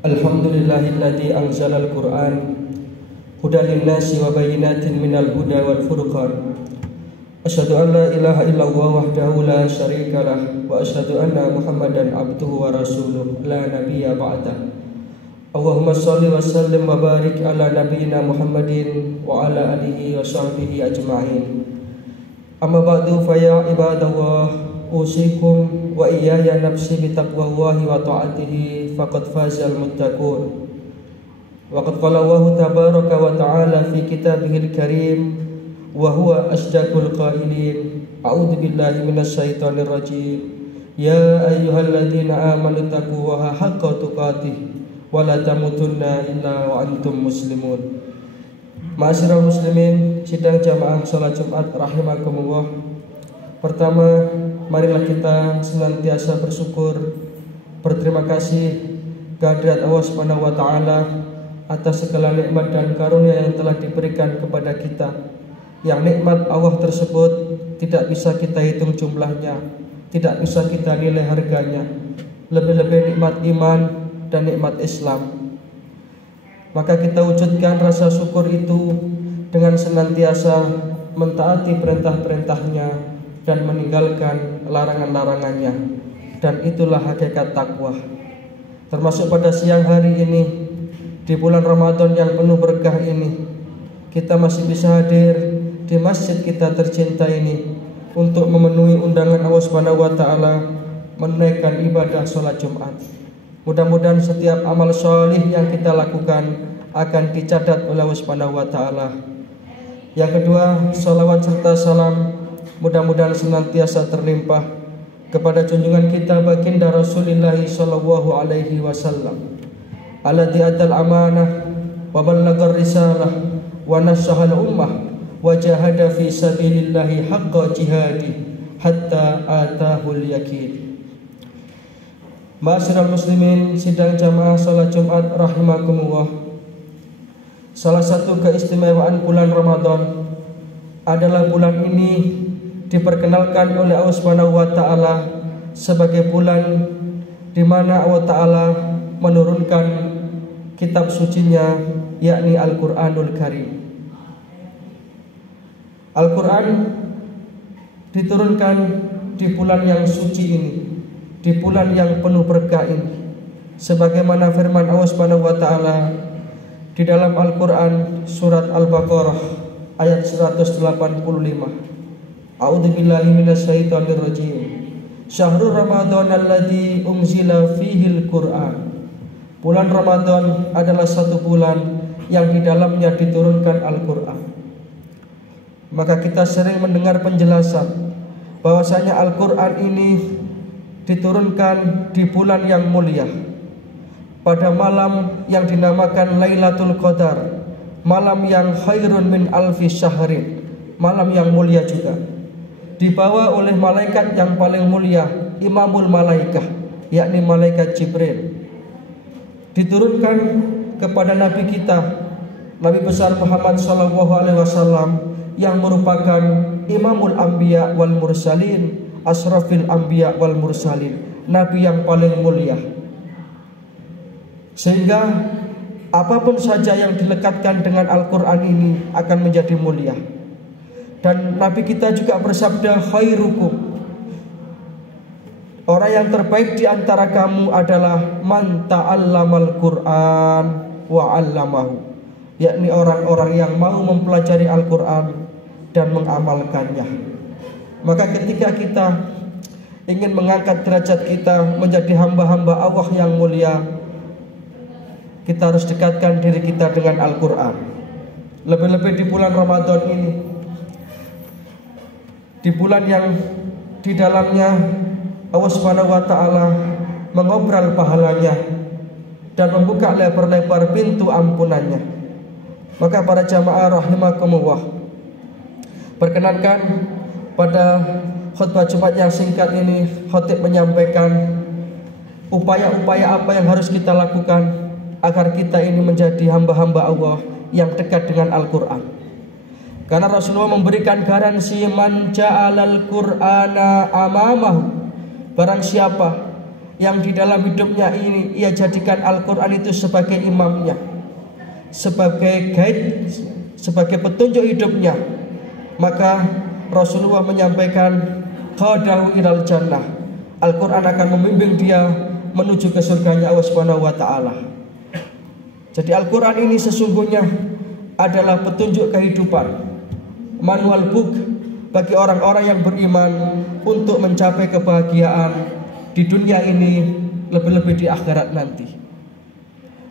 Alhamdulillahilladzi anzalal Qur'an hudan linnasi wa bayyinatin minal huda wal furqan. Asyhadu an la ilaha illallah wahdahu la syarikalah wa asyhadu anna Muhammadan abduhu wa rasuluh la nabiyya ba'dah. Allahumma shalli wa sallim wa barik ala nabiyyina Muhammadin wa ala alihi wa sahbihi ajma'in. Amma ba'du fa ya ibadallah, usikum wa iyaya nafsi bitaqwallahi wa ta'atihi faqad fazal muttaqun. Wa qad qala Allah tabaraka wa ta'ala fi kitabihil karim wa huwa asdaqul qailin. A'udzu billahi minasy syaithanir rajim. Ya ayyuhalladzina amanu taqullaha haqqa tuqatih wa la tamutunna illa wa antum muslimun. Ma'asyiral muslimin, sidang jamaah salat Jumat rahimakumullah. Pertama, marilah kita senantiasa bersyukur, berterima kasih kehadirat Allah Subhanahu wa taala atas segala nikmat dan karunia yang telah diberikan kepada kita. Yang nikmat Allah tersebut tidak bisa kita hitung jumlahnya, tidak bisa kita nilai harganya. Lebih-lebih nikmat iman dan nikmat Islam. Maka kita wujudkan rasa syukur itu dengan senantiasa mentaati perintah-perintahnya dan meninggalkan larangan-larangannya. Dan itulah hakikat takwa. Termasuk pada siang hari ini, di bulan Ramadan yang penuh berkah ini, kita masih bisa hadir di masjid kita tercinta ini untuk memenuhi undangan Allah Subhanahu wa taala menunaikan ibadah salat Jumat. Mudah-mudahan setiap amal sholih yang kita lakukan akan dicatat oleh Allah Subhanahu wa taala. Yang kedua, salawat serta salam mudah-mudahan senantiasa terlimpah kepada junjungan kita baginda Rasulullah sallallahu alaihi wasallam. Alladzi atal amanah wa ballagar risalah wa nassahal ummah wa jahada fi sabilillahi haqqa jihadi hatta atahul yakin. Ma'asyiral muslimin, sidang jamaah salat Jumat rahimakumullah. Salah satu keistimewaan bulan Ramadan adalah bulan ini diperkenalkan oleh Allah Subhanahu wa taala sebagai bulan di mana Allah taala menurunkan kitab sucinya, yakni Al-Qur'anul Karim. Al-Qur'an diturunkan di bulan yang suci ini, di bulan yang penuh berkah ini, sebagaimana firman Allah Subhanahu wa taala di dalam Al-Qur'an surat Al-Baqarah ayat 185. A'udzu billahi minasyaitonir rajim. Syahrul Ramadan alladzi unzila fihil Qur'an. Bulan Ramadan adalah satu bulan yang di dalamnya diturunkan Al-Qur'an. Maka kita sering mendengar penjelasan bahwasanya Al-Qur'an ini diturunkan di bulan yang mulia, pada malam yang dinamakan Lailatul Qadar, malam yang khairun min alfi syahrin, malam yang mulia juga, dibawa oleh malaikat yang paling mulia, Imamul Malaikah, yakni malaikat Jibril. Diturunkan kepada Nabi kita, Nabi besar Muhammad SAW, yang merupakan Imamul Anbiya wal Mursalin, Asrafil Anbiya wal Mursalin, Nabi yang paling mulia. Sehingga apapun saja yang dilekatkan dengan Al-Quran ini akan menjadi mulia. Dan Nabi kita juga bersabda, khairukum, orang yang terbaik di antara kamu adalah man ta'allamal Qur'an wa 'allamahu, yakni orang-orang yang mau mempelajari Al-Quran dan mengamalkannya. Maka ketika kita ingin mengangkat derajat kita menjadi hamba-hamba Allah yang mulia, kita harus dekatkan diri kita dengan Al-Quran. Lebih-lebih di bulan Ramadan ini, di bulan yang di dalamnya Allah Subhanahu wa taala mengobrol pahalanya dan membuka lebar-lebar pintu ampunannya. Maka para jamaah rahimakumullah, perkenankan pada khutbah Jumat yang singkat ini, khatib menyampaikan upaya-upaya apa yang harus kita lakukan agar kita ini menjadi hamba-hamba Allah yang dekat dengan Al-Quran. Karena Rasulullah memberikan garansi man ja'alal Qur'ana amamahu, barang siapa yang di dalam hidupnya ini ia jadikan Al-Quran itu sebagai imamnya, sebagai guide, sebagai petunjuk hidupnya, maka Rasulullah menyampaikan qadahu ilal jannah, Al-Quran akan membimbing dia menuju ke surganya Allah Subhanahu wa taala. Jadi Al-Quran ini sesungguhnya adalah petunjuk kehidupan, manual book bagi orang-orang yang beriman untuk mencapai kebahagiaan di dunia ini, lebih-lebih di akhirat nanti.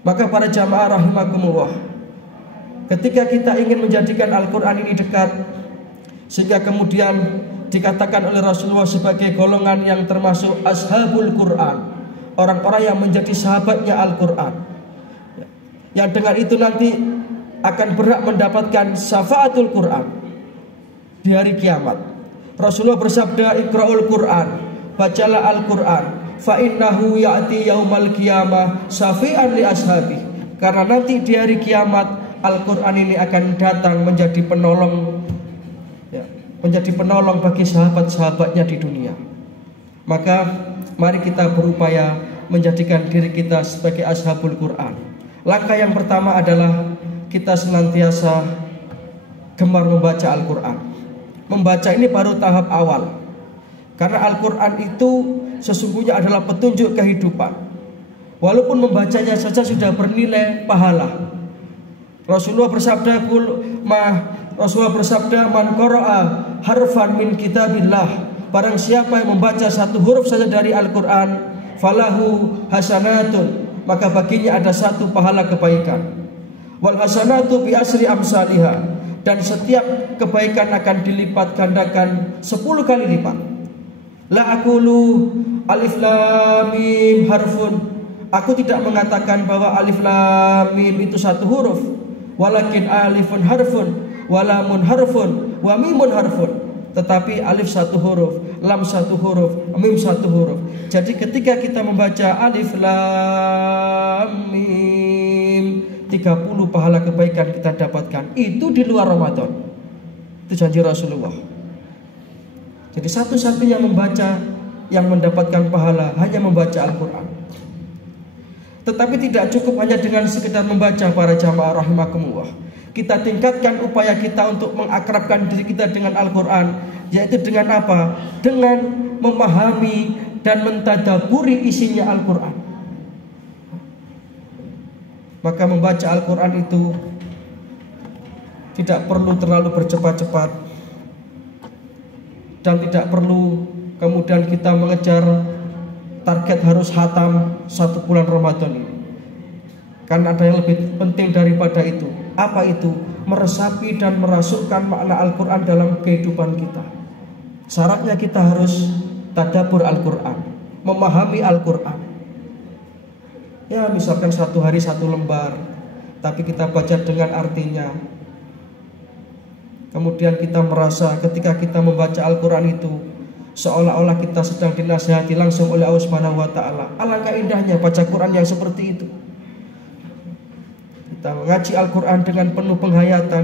Maka para jamaah rahimakumullah, ketika kita ingin menjadikan Al-Quran ini dekat, sehingga kemudian dikatakan oleh Rasulullah sebagai golongan yang termasuk ashabul Quran, orang-orang yang menjadi sahabatnya Al-Quran, yang dengan itu nanti akan berhak mendapatkan syafaatul Quran di hari kiamat. Rasulullah bersabda, Iqra'ul Quran, bacalah Al-Quran, fa innahu ya'ti yaumal qiyamah syafi'an li ashabi, karena nanti di hari kiamat Al-Quran ini akan datang menjadi penolong, menjadi penolong bagi sahabat-sahabatnya di dunia. Maka mari kita berupaya menjadikan diri kita sebagai ashabul Quran. Langkah yang pertama adalah kita senantiasa gemar membaca Al-Quran. Membaca ini baru tahap awal, karena Al-Quran itu sesungguhnya adalah petunjuk kehidupan. Walaupun membacanya saja sudah bernilai pahala. Rasulullah bersabda, man qara'a harfan min kitabillah, barang siapa yang membaca satu huruf saja dari Al-Quran, falahu hasanatun, maka baginya ada satu pahala kebaikan. Wal hasanatu bi asri amsalihha, dan setiap kebaikan akan dilipat gandakan 10 kali lipat. La aqulu alif lam mim harfun, aku tidak mengatakan bahwa alif lam mim itu satu huruf, walakin alifun harfun, walamun harfun, wa mimun harfun, tetapi alif satu huruf, lam satu huruf, mim satu huruf. Jadi ketika kita membaca alif lam mim, 30 pahala kebaikan kita dapatkan. Itu di luar Ramadan. Itu janji Rasulullah. Jadi satu-satunya membaca yang mendapatkan pahala hanya membaca Al-Quran. Tetapi tidak cukup hanya dengan sekedar membaca, para jamaah rahimakumullah. Kita tingkatkan upaya kita untuk mengakrabkan diri kita dengan Al-Quran, yaitu dengan apa? Dengan memahami dan mentadaburi isinya Al-Quran. Maka membaca Al-Quran itu tidak perlu terlalu bercepat-cepat, dan tidak perlu kemudian kita mengejar target harus khatam 1 bulan Ramadan ini. Karena ada yang lebih penting daripada itu. Apa itu? Meresapi dan merasukkan makna Al-Quran dalam kehidupan kita. Syaratnya kita harus tadabbur Al-Quran, memahami Al-Quran. Ya, misalkan 1 hari 1 lembar, tapi kita baca dengan artinya. Kemudian kita merasa ketika kita membaca Al-Quran itu seolah-olah kita sedang dinasihati langsung oleh Allah Subhanahu wa taala. Alangkah indahnya baca Quran yang seperti itu. Kita mengaji Al-Quran dengan penuh penghayatan,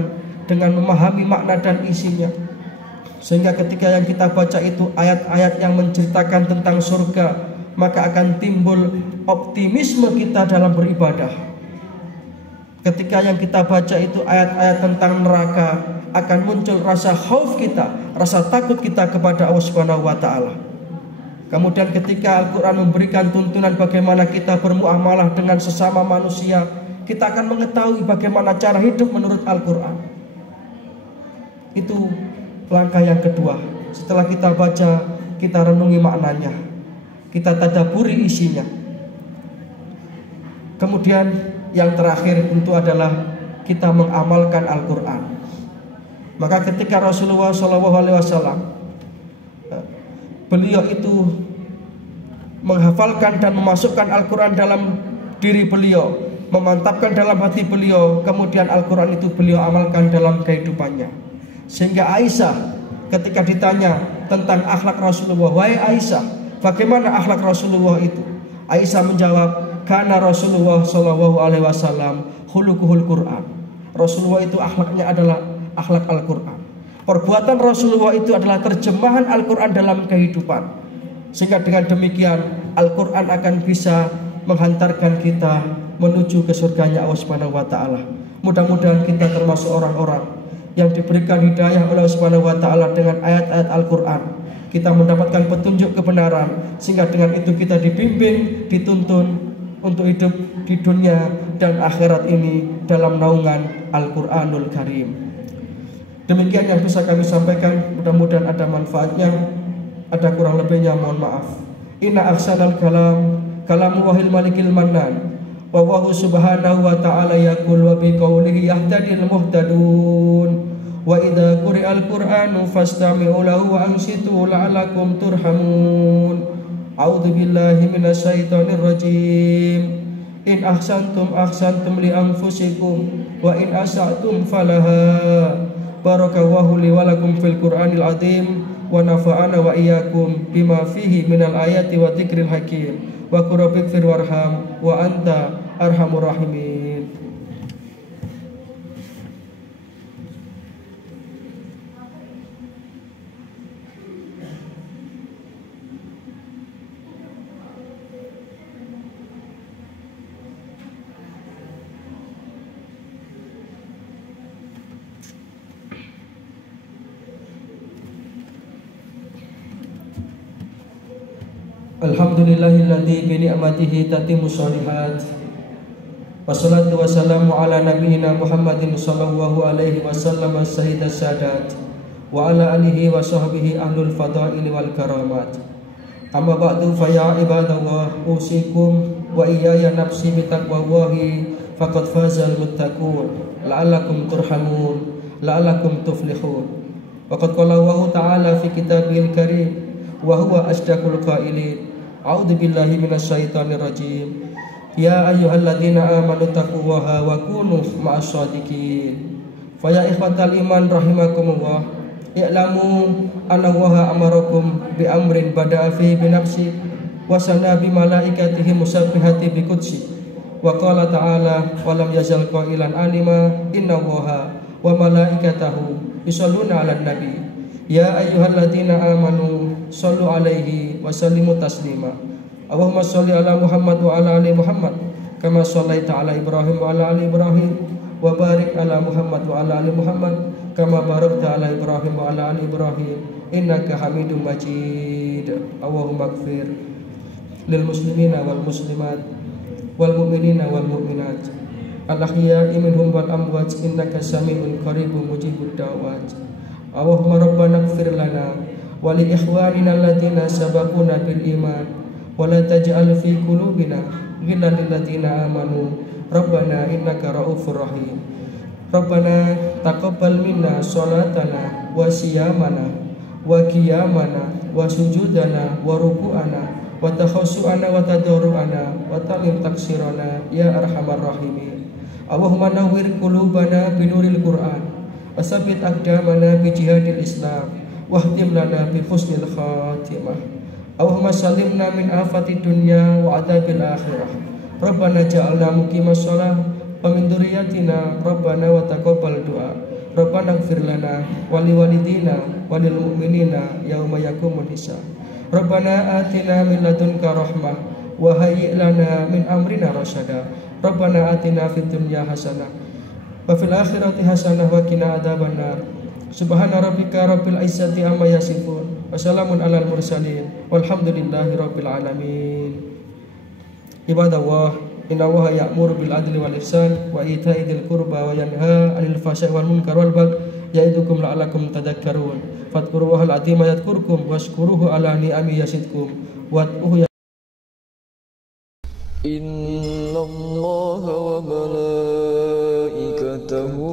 dengan memahami makna dan isinya, sehingga ketika yang kita baca itu ayat-ayat yang menceritakan tentang surga, maka akan timbul optimisme kita dalam beribadah. Ketika yang kita baca itu ayat-ayat tentang neraka, akan muncul rasa khauf kita, rasa takut kita kepada Allah Subhanahu wa taala. Kemudian ketika Al-Quran memberikan tuntunan bagaimana kita bermuamalah dengan sesama manusia, kita akan mengetahui bagaimana cara hidup menurut Al-Quran. Itu langkah yang kedua. Setelah kita baca, kita renungi maknanya, kita tadabburi isinya. Kemudian yang terakhir tentu adalah kita mengamalkan Al-Quran. Maka ketika Rasulullah SAW, beliau itu menghafalkan dan memasukkan Al-Quran dalam diri beliau, memantapkan dalam hati beliau, kemudian Al-Quran itu beliau amalkan dalam kehidupannya. Sehingga Aisyah ketika ditanya tentang akhlak Rasulullah, wahai Aisyah, bagaimana akhlak Rasulullah itu? Aisyah menjawab, karena Rasulullah SAW khuluquhul Quran. Rasulullah itu akhlaknya adalah akhlak Al-Quran. Perbuatan Rasulullah itu adalah terjemahan Al-Quran dalam kehidupan. Sehingga dengan demikian Al-Quran akan bisa menghantarkan kita menuju ke surganya Allah Subhanahu wa taala. Mudah-mudahan kita termasuk orang-orang yang diberikan hidayah oleh Allah Subhanahu wa taala dengan ayat-ayat Al-Quran. Kita mendapatkan petunjuk kebenaran, sehingga dengan itu kita dibimbing, dituntun untuk hidup di dunia dan akhirat ini dalam naungan Al-Quranul Karim. Demikian yang bisa kami sampaikan, mudah-mudahan ada manfaatnya. Ada kurang lebihnya mohon maaf. Inna ahsanal kalam kalamu wahil malikil mannan wa wahu subhanahu wa ta'ala yaqul wa bi qawlihi yahtadil muhtadun wa idza quri'al qur'anu fastami'u lahu wa ansitu la'alakum turhamun. A'udzu billahi minasyaitonir rajim. In ahsantum ahsantum li anfusikum wa in asa'tum falaha. Barakallahu li wa lakum fil Qur'anil azim wa nafa'ana wa iyyakum bima fihi minal ayati wa dzikril hakim wa qul rabbighfir warham wa anta arhamur rahimin. Alhamdulillahilladzi bi ni'matihi tatimmu shalihat. Wassalatu wassalamu ala nabiyyina Muhammadin sallallahu alaihi wasallam sayyidas sadat wa ala alihi wa sahbihi ahlul fadaili wal karamat. Amma ba'du fa ya ibadallah usikum wa iyaya nafsi bi taqwallahi faqad fazal muttaqun la'allakum turhamun la'allakum tuflihun. Wa qad qala Allahu ta'ala fi kitabil karim wa huwa asdaqul qailin. A'udzu billahi minasyaitonir rajim. Ya ayyuhalladzina amanu taqullaha wa kunu ma'as shadiqin. Fa ya ikhwatal iman rahimakumullah, i'lamu anna Allaha amarakum bi amrin bada'a fihi bi nafsi wa sana bi malaikatihi musabbihati bi qudsi. Wa qala ta'ala wa lam yazal qailan alima inna Allaha wa malaikatahu yusholluna 'alan nabi. Ya ayyuhalladzina amanu shallu alaihi wa sallimu taslima. Allahumma shalli ala Muhammad wa ala ali Muhammad kama shallaita ala Ibrahim wa ala ali Ibrahim wa barik ala Muhammad wa ala ali Muhammad kama barakta ala Ibrahim wa ala ali Ibrahim innaka Hamidum Majid. Allahumma ighfir lil muslimina wal muslimat wal mu'minina wal mu'minat al ahya'i minhum wal amwat innaka sami'un qaribun mujibud da'wat. Allahumma rabbana ighfir lana wa li ikhwanina alladziina sabaquna bil iman wa la taj'al fi qulubina ghillan lil ladziina amanu rabbana innaka ra'ufur rahim. Rabbana taqabbal minna sholatana wa siyamana wa qiyamana wa sujudana wa ruku'ana wa takhassu'ana wa tadarru'ana wa talim taksirana ya arhamar rahimin. Allahumma nawwir qulubana binuril Qur'an wasabit aqdamana bi jihadil Islam wahdim lana bi husnil khatimah. Allahumma salimna min afati dunya wa adabil akhirah. Rabbana ja'alna muqimas shalah wa min dzurriyyatina rabbana wa taqabbal du'a. Rabbana ighfir lana wa liwalidina wa lil mu'minina yauma yaqumul hisab. Rabbana atina min ladunka rahmah wa hayyi' lana min amrina rasyada. Rabbana atina fid dunya hasanah wa fil akhirati hasanah wa qina adzabannar. Subhana rabbika rabbil izzati amma yasifun wa salamun alal mursalin walhamdulillahi rabbil alamin. Ibadallah, inna Allaha ya'muru bil adli wal ihsan wa ita'i dzil qurba wa yanha 'anil fahsya'i wal munkar wal baghi ya'idukum la'allakum tadhakkarun. Fadhkurullahal 'azima yadhkurkum washkuruhu 'ala ni'ami yazidkum wad'uhu. Innallaha wa malaikatahu